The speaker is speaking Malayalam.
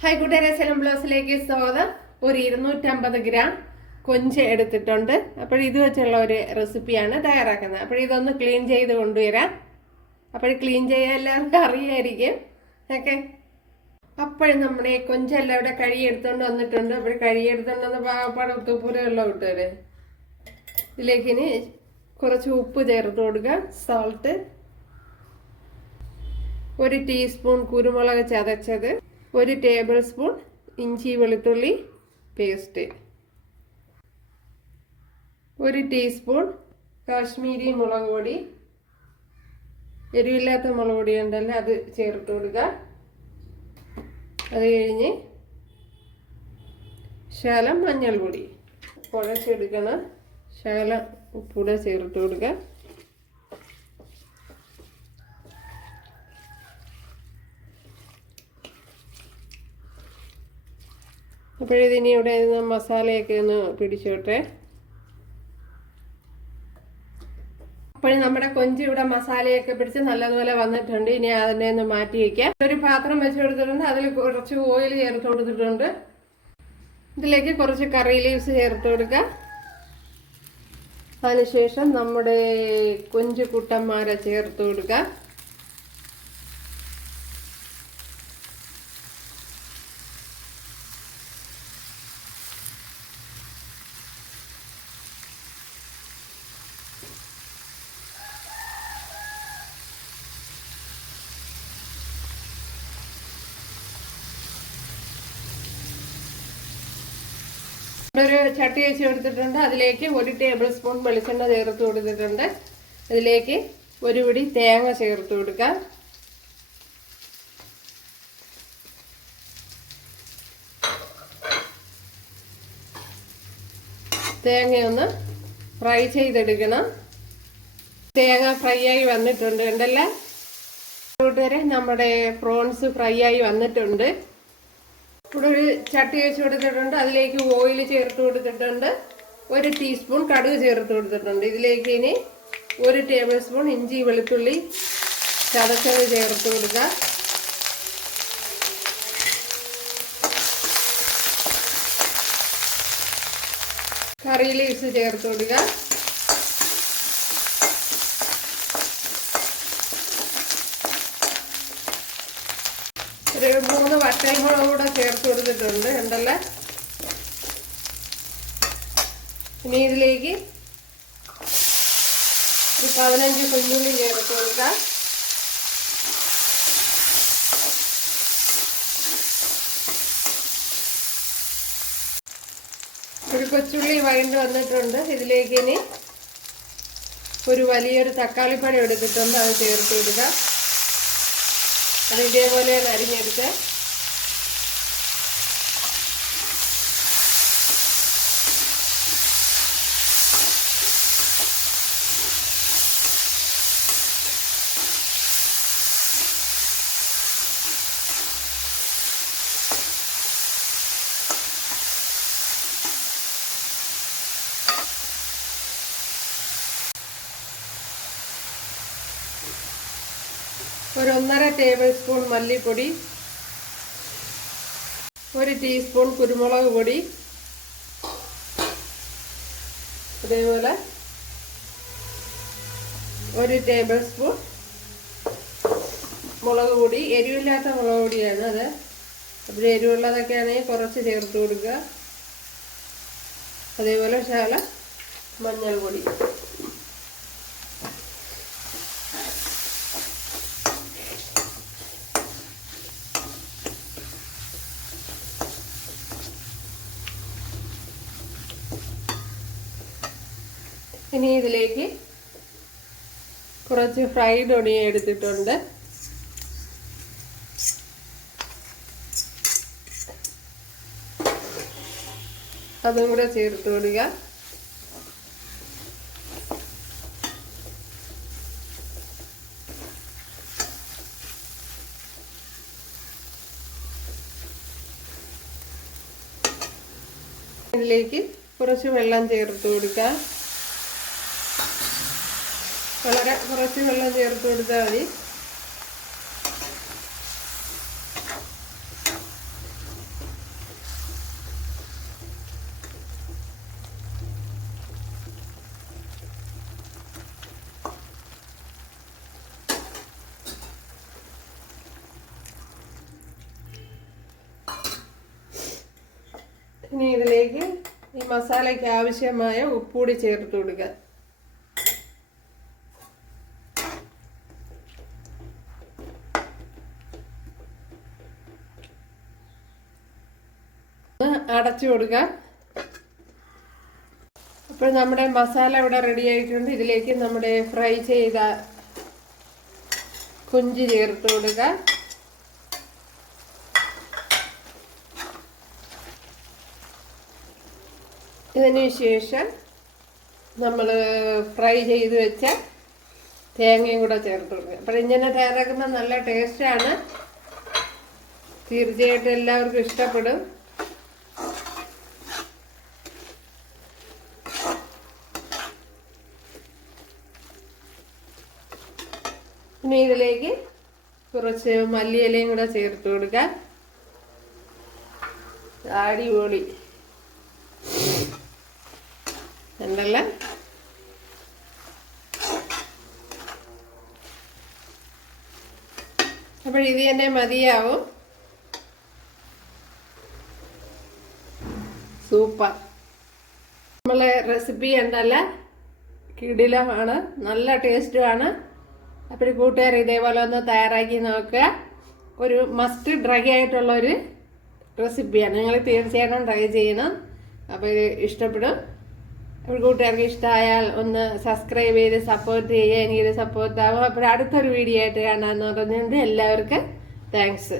ഹായ് കൂട്ടുകാരെ, സെലം ബ്ലൗസിലേക്ക് സ്വാഗതം. ഒരു 250 ഗ്രാം കൊഞ്ച് എടുത്തിട്ടുണ്ട്. അപ്പോൾ ഇത് വെച്ചുള്ള ഒരു റെസിപ്പിയാണ് തയ്യാറാക്കുന്നത്. അപ്പോൾ ഇതൊന്ന് ക്ലീൻ ചെയ്ത് കൊണ്ടുവരാം. അപ്പോൾ ക്ലീൻ ചെയ്യാൻ എല്ലാവർക്കും അറിയായിരിക്കും. ഓക്കെ, അപ്പോഴും നമ്മുടെ കൊഞ്ചെല്ലാം ഇവിടെ കഴുകിയെടുത്തോണ്ട് വന്നിട്ടുണ്ട്. അപ്പോൾ കഴുകിയെടുത്തോണ്ടെന്ന് പാകപ്പാട് ഉത്തുപ്പൂരമുള്ള കൂട്ടുകാര്. ഇതിലേക്ക് ഇനി കുറച്ച് ഉപ്പ് ചേർത്ത് കൊടുക്കുക, സോൾട്ട്, 1 ടീസ്പൂൺ കുരുമുളക് ചതച്ചത്, 1 ടേബിൾ സ്പൂൺ ഇഞ്ചി വെളുത്തുള്ളി പേസ്റ്റ്, 1 ടീസ്പൂൺ കാശ്മീരി മുളക് പൊടി, എരിവില്ലാത്ത മുളക് പൊടി ഉണ്ടല്ലോ അത് ചേർത്ത് കൊടുക്കുക. അത് കഴിഞ്ഞ് ശകലം മഞ്ഞൾപ്പൊടി കുഴച്ചെടുക്കണം, ശകലം ഉപ്പൂടെ ചേർത്ത് കൊടുക്കുക. അപ്പോഴിതിനി ഇവിടെ മസാലയൊക്കെ ഒന്ന് പിടിച്ചോട്ടെ. അപ്പോഴും നമ്മുടെ കൊഞ്ച് ഇവിടെ മസാലയൊക്കെ പിടിച്ച് നല്ലതുപോലെ വന്നിട്ടുണ്ട്. ഇനി അതിനെ ഒന്ന് മാറ്റി വയ്ക്കാം. ഒരു പാത്രം വെച്ച് കൊടുത്തിട്ടുണ്ട്, അതിൽ കുറച്ച് ഓയിൽ ചേർത്ത് കൊടുത്തിട്ടുണ്ട്. ഇതിലേക്ക് കുറച്ച് കറി ലീവ്സ് ചേർത്ത് കൊടുക്കുക. അതിനുശേഷം നമ്മുടെ കൊഞ്ച് കുട്ടന്മാരെ ചേർത്ത് കൊടുക്കുക. ഒരു ചട്ടി വെച്ച് കൊടുത്തിട്ടുണ്ട്. അതിലേക്ക് 1 ടേബിൾ സ്പൂൺ വെളിച്ചെണ്ണ ചേർത്ത് കൊടുത്തിട്ടുണ്ട്. അതിലേക്ക് 1 പിടി തേങ്ങ ചേർത്ത് കൊടുക്കുക. തേങ്ങയൊന്ന് ഫ്രൈ ചെയ്തെടുക്കണം. തേങ്ങ ഫ്രൈ ആയി വന്നിട്ടുണ്ട് ഉണ്ടല്ലേ കൂട്ടുകാരെ. നമ്മുടെ പ്രോൺസ് ഫ്രൈ ആയി വന്നിട്ടുണ്ട്. ഇവിടെ ഒരു ചട്ടി വെച്ച് കൊടുത്തിട്ടുണ്ട്. അതിലേക്ക് ഓയിൽ ചേർത്ത് കൊടുത്തിട്ടുണ്ട്. 1 ടീസ്പൂൺ കടുക് ചേർത്ത് കൊടുത്തിട്ടുണ്ട്. ഇതിലേക്ക് ഇനി 1 ടേബിൾ സ്പൂൺ ഇഞ്ചി വെളുത്തുള്ളി ചതച്ചത് ചേർത്ത് കൊടുക്കുക. കറി ലീവ്സ് ചേർത്ത് കൊടുക്കുക. ഒരു 3 വറ്റൽമുളക് കൂടെ ചേർത്ത് കൊടുത്തിട്ടുണ്ട് ഉണ്ടല്ലേ. ഇനി ഇതിലേക്ക് ഒരു 15 കുഞ്ഞുള്ളി ചേർത്ത് കൊടുക്കുക. ഒരു കൊച്ചുള്ളി വഴണ്ട് വന്നിട്ടുണ്ട്. ഇതിലേക്ക് ഇനി ഒരു വലിയൊരു തക്കാളിപ്പഴം എടുത്തിട്ടുണ്ട്, അത് ചേർത്ത് കൊടുക്കുക. അത് ഇതേപോലെയാണ് അരിഞ്ഞെടുത്ത്. ഒരു 1.5 ടേബിൾ സ്പൂൺ മല്ലിപ്പൊടി, 1 ടീസ്പൂൺ കുരുമുളക് പൊടി, അതേപോലെ 1 ടേബിൾ സ്പൂൺ മുളക് പൊടി. എരിവില്ലാത്ത മുളക് പൊടിയാണ് അത്. അപ്പോൾ എരിവുള്ളതൊക്കെ ആണെങ്കിൽ കുറച്ച് ചേർത്ത് കൊടുക്കുക. അതേപോലെ ശകലം മഞ്ഞൾപ്പൊടി. ഇനി ഇതിലേക്ക് കുറച്ച് ഫ്രൈഡ് ഒണിയൻ എടുത്തിട്ടുണ്ട്. അതും കൂടെ ചേർത്ത് കൊടുക്കുക. ഇതിലേക്ക് കുറച്ച് വെള്ളം ചേർത്ത് കൊടുക്കുക. വളരെ കുറച്ച് വെള്ളം ചേർത്ത് കൊടുത്താൽ മതി. ഇനി ഇതിലേക്ക് ഈ മസാലയ്ക്ക് ആവശ്യമായ ഉപ്പുകൂടി ചേർത്ത് കൊടുക്കുക. അടച്ചു കൊടുക്കുക. അപ്പോൾ നമ്മുടെ മസാല ഇവിടെ റെഡി ആയിട്ടുണ്ട്. ഇതിലേക്ക് നമ്മുടെ ഫ്രൈ ചെയ്ത കൊഞ്ച് ചേർത്ത് കൊടുക്കുക. ഇതിന് ശേഷം നമ്മൾ ഫ്രൈ ചെയ്ത് വെച്ച തേങ്ങയും കൂടെ ചേർത്ത് കൊടുക്കുക. അപ്പോൾ ഇങ്ങനെ തയ്യാറാക്കുന്ന നല്ല ടേസ്റ്റാണ്. തീർച്ചയായിട്ടും എല്ലാവർക്കും ഇഷ്ടപ്പെടും. ഇനി ഇതിലേക്ക് കുറച്ച് മല്ലിയിലയും കൂടെ ചേർത്ത് കൊടുക്കാം. അടിപൊളി ഉണ്ടല്ലോ. അപ്പോൾ ഇത് തന്നെ മതിയാവും. സൂപ്പർ. നമ്മളെ റെസിപ്പി ഉണ്ടല്ലോ, കിടിലമാണ്, നല്ല ടേസ്റ്റുമാണ്. അപ്പോൾ കൂട്ടുകാർ ഇതേപോലെ ഒന്ന് തയ്യാറാക്കി നോക്കുക. ഒരു മസ്റ്റ് ട്രൈ ആയിട്ടുള്ളൊരു റെസിപ്പിയാണ്. നിങ്ങൾ തീർച്ചയായിട്ടും ട്രൈ ചെയ്യണം. അപ്പോൾ ഇത് ഇഷ്ടപ്പെടും. അപ്പോൾ കൂട്ടുകാർക്ക് ഇഷ്ടമായാൽ ഒന്ന് സബ്സ്ക്രൈബ് ചെയ്ത് സപ്പോർട്ട് ചെയ്യുക. എനിക്കൊരു സപ്പോർട്ട് ആവും. അപ്പോൾ അടുത്തൊരു വീഡിയോ ആയിട്ട് കാണാമെന്ന് പറഞ്ഞുകൊണ്ട് എല്ലാവർക്കും താങ്ക്സ്.